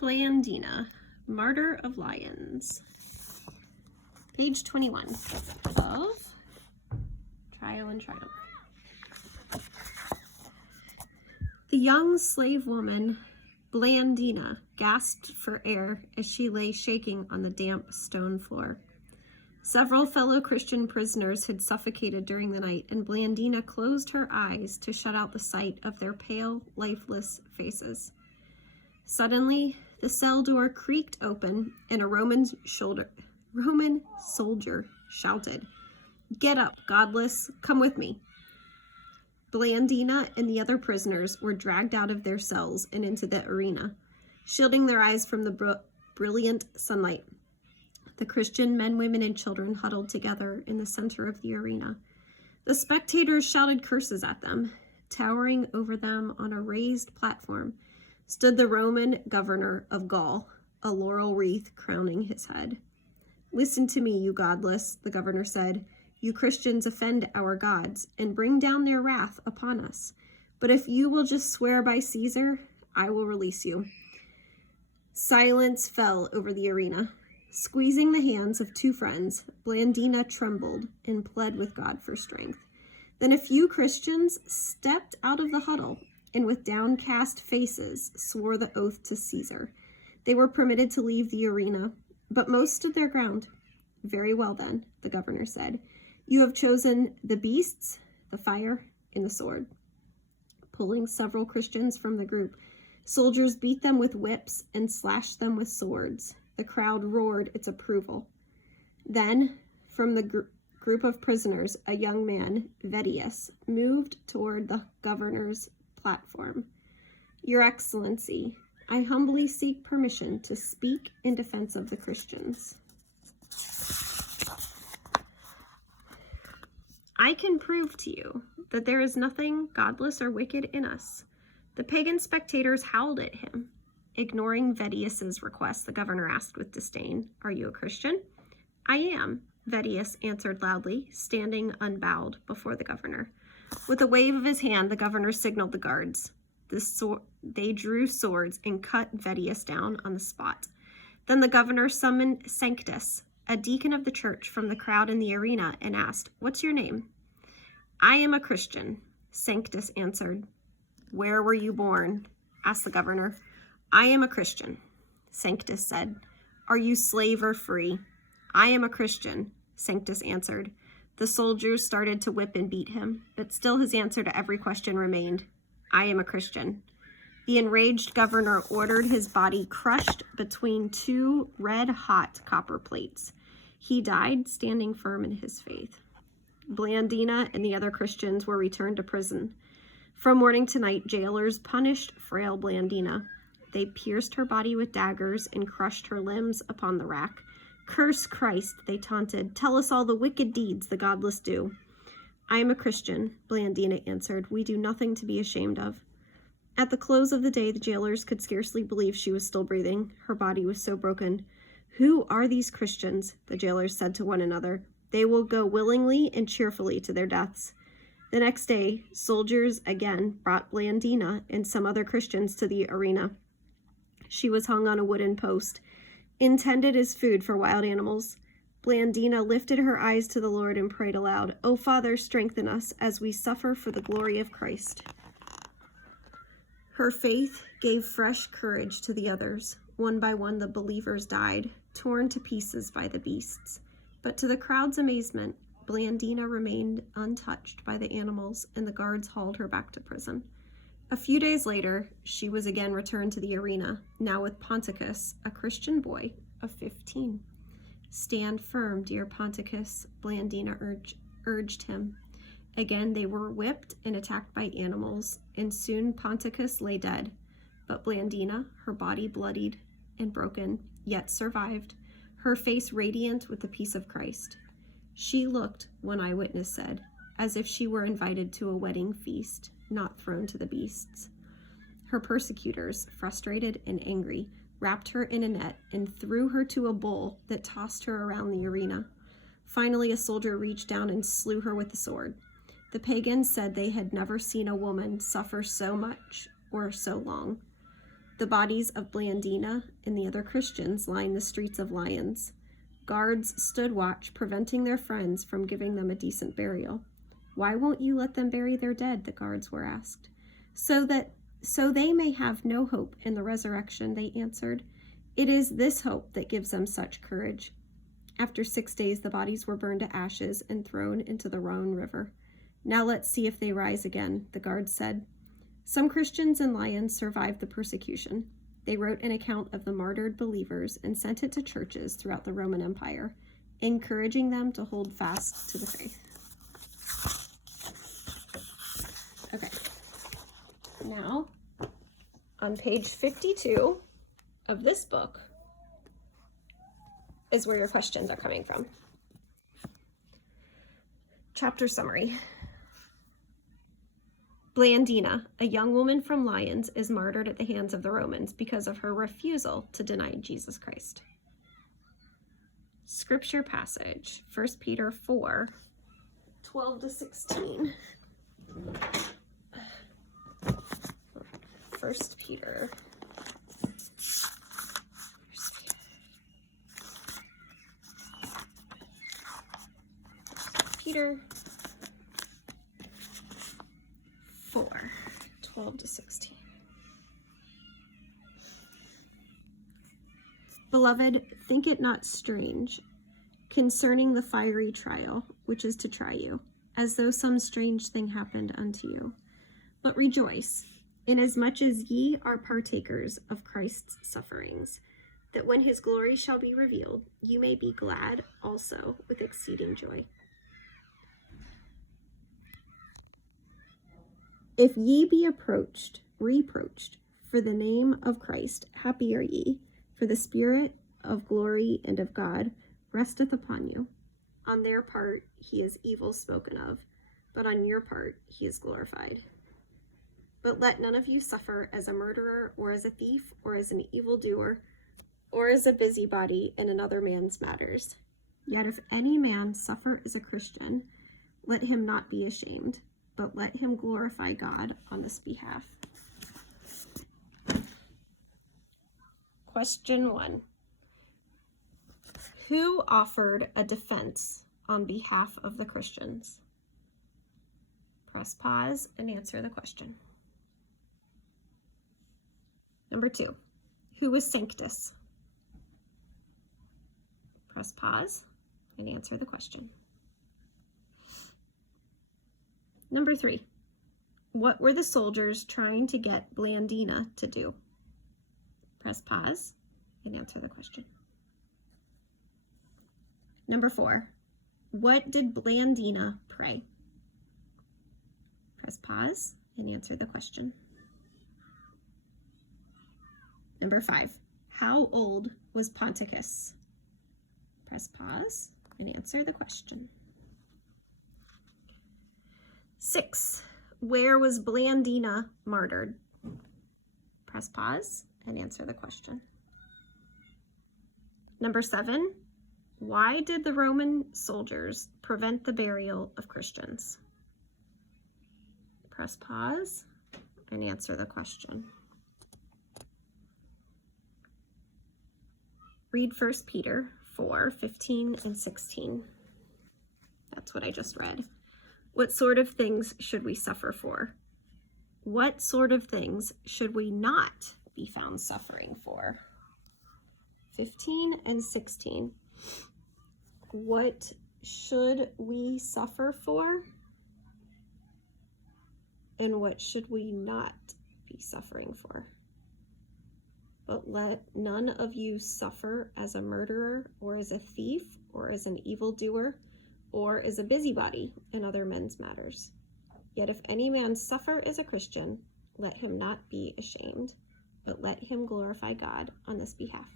Blandina, Martyr of Lions. Page 21 of Trial and Triumph. The young slave woman, Blandina, gasped for air as she lay shaking on the damp stone floor. Several fellow Christian prisoners had suffocated during the night, and Blandina closed her eyes to shut out the sight of their pale, lifeless faces. Suddenly, the cell door creaked open, and a Roman soldier shouted, "Get up, godless, come with me." Blandina and the other prisoners were dragged out of their cells and into the arena, shielding their eyes from the brilliant sunlight. The Christian men, women, and children huddled together in the center of the arena. The spectators shouted curses at them. Towering over them on a raised platform stood the Roman governor of Gaul, a laurel wreath crowning his head. "Listen to me, you godless," the governor said. "You Christians offend our gods and bring down their wrath upon us. But if you will just swear by Caesar, I will release you." Silence fell over the arena. Squeezing the hands of two friends, Blandina trembled and pled with God for strength. Then a few Christians stepped out of the huddle and with downcast faces swore the oath to Caesar. They were permitted to leave the arena, but most stood their ground. "Very well then," the governor said. "You have chosen the beasts, the fire, and the sword." Pulling several Christians from the group, soldiers beat them with whips and slashed them with swords. The crowd roared its approval. Then, from the group of prisoners, a young man, Vedius, moved toward the governor's platform. "Your Excellency, I humbly seek permission to speak in defense of the Christians." "I can prove to you that there is nothing godless or wicked in us." The pagan spectators howled at him. Ignoring Vedius's request, the governor asked with disdain, "Are you a Christian?" "I am," Vedius answered loudly, standing unbowed before the governor. With a wave of his hand, the governor signaled the guards. They drew swords and cut Vedius down on the spot. Then the governor summoned Sanctus, a deacon of the church, from the crowd in the arena and asked, "What's your name?" "I am a Christian," Sanctus answered. "Where were you born?" asked the governor. "I am a Christian," Sanctus said. "Are you slave or free?" "I am a Christian," Sanctus answered. The soldiers started to whip and beat him, but still his answer to every question remained, "I am a Christian." The enraged governor ordered his body crushed between two red-hot copper plates. He died standing firm in his faith. Blandina and the other Christians were returned to prison. From morning to night, jailers punished frail Blandina. They pierced her body with daggers and crushed her limbs upon the rack. "Curse Christ," they taunted. "Tell us all the wicked deeds the godless do." "I am a Christian," Blandina answered. "We do nothing to be ashamed of." At the close of the day, the jailers could scarcely believe she was still breathing. Her body was so broken. "Who are these Christians?" the jailers said to one another. "They will go willingly and cheerfully to their deaths." The next day, soldiers again brought Blandina and some other Christians to the arena. She was hung on a wooden post, intended as food for wild animals. Blandina lifted her eyes to the Lord and prayed aloud, "O Father, strengthen us as we suffer for the glory of Christ." Her faith gave fresh courage to the others. One by one, the believers died, torn to pieces by the beasts. But to the crowd's amazement, Blandina remained untouched by the animals, and the guards hauled her back to prison. A few days later, she was again returned to the arena, now with Ponticus, a Christian boy of 15. "Stand firm, dear Ponticus," Blandina urged him. Again they were whipped and attacked by animals, and soon Ponticus lay dead. But Blandina, her body bloodied and broken, yet survived, her face radiant with the peace of Christ. She looked, one eyewitness said, as if she were invited to a wedding feast, not thrown to the beasts. Her persecutors, frustrated and angry, wrapped her in a net and threw her to a bull that tossed her around the arena. Finally, a soldier reached down and slew her with the sword. The pagans said they had never seen a woman suffer so much or so long. The bodies of Blandina and the other Christians line the streets of Lyons. Guards stood watch, preventing their friends from giving them a decent burial. Why won't you let them bury their dead? The guards were asked. So they may have no hope in the resurrection, they answered. It is this hope that gives them such courage. After 6 days, the bodies were burned to ashes and thrown into the Rhone River. Now let's see if they rise again, the guards said. Some Christians in Lyons survived the persecution. They wrote an account of the martyred believers and sent it to churches throughout the Roman Empire, encouraging them to hold fast to the faith. Okay. Now, on page 52 of this book is where your questions are coming from. Chapter summary. Blandina, a young woman from Lyons, is martyred at the hands of the Romans because of her refusal to deny Jesus Christ. Scripture passage, 1 Peter 4, 12 to 16. 1 Peter. Peter 4, 12 to 16. Beloved, think it not strange concerning the fiery trial, which is to try you, as though some strange thing happened unto you. But rejoice, inasmuch as ye are partakers of Christ's sufferings, that when his glory shall be revealed, you may be glad also with exceeding joy. If ye be reproached for the name of Christ, happy are ye, for the Spirit of glory and of God resteth upon you. On their part he is evil spoken of, but on your part he is glorified. But let none of you suffer as a murderer, or as a thief, or as an evildoer, or as a busybody in another man's matters. Yet if any man suffer as a Christian, let him not be ashamed, but let him glorify God on this behalf. Question 1. Who offered a defense on behalf of the Christians? Press pause and answer the question. Number 2. Who was Sanctus? Press pause and answer the question. Number 3, what were the soldiers trying to get Blandina to do? Press pause and answer the question. Number 4, what did Blandina pray? Press pause and answer the question. Number 5, how old was Ponticus? Press pause and answer the question. 6, where was Blandina martyred? Press pause and answer the question. Number 7, why did the Roman soldiers prevent the burial of Christians? Press pause and answer the question. Read 1 Peter 4, 15 and 16. That's what I just read. What sort of things should we suffer for? What sort of things should we not be found suffering for? 15 and 16. What should we suffer for? And what should we not be suffering for? But let none of you suffer as a murderer, or as a thief, or as an evildoer, or as a busybody in other men's matters. Yet if any man suffer as a Christian, let him not be ashamed, but let him glorify God on this behalf.